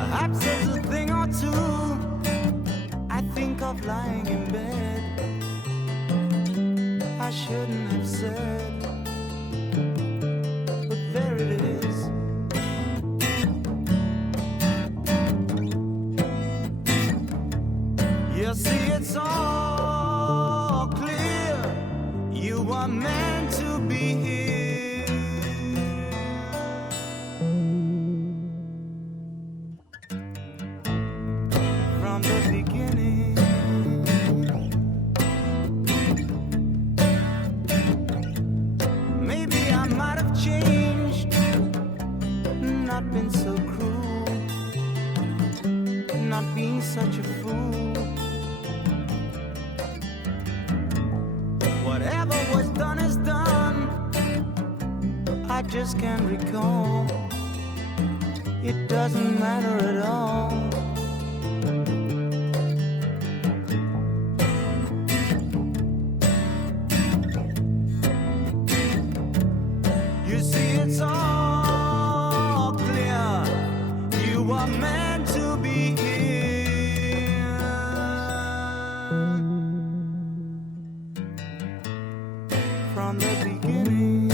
Perhaps there's a thing or two I think of lying in bed I shouldn't have said, but there it is. You see, it's all clear. You were meant to be here from the beginning. Maybe I might have changed, not been so cruel, not being such a fool. Whatever was done is done. I just can't recall. It doesn't matter at all. You see, it's all clear. You were meant to be here from the beginning.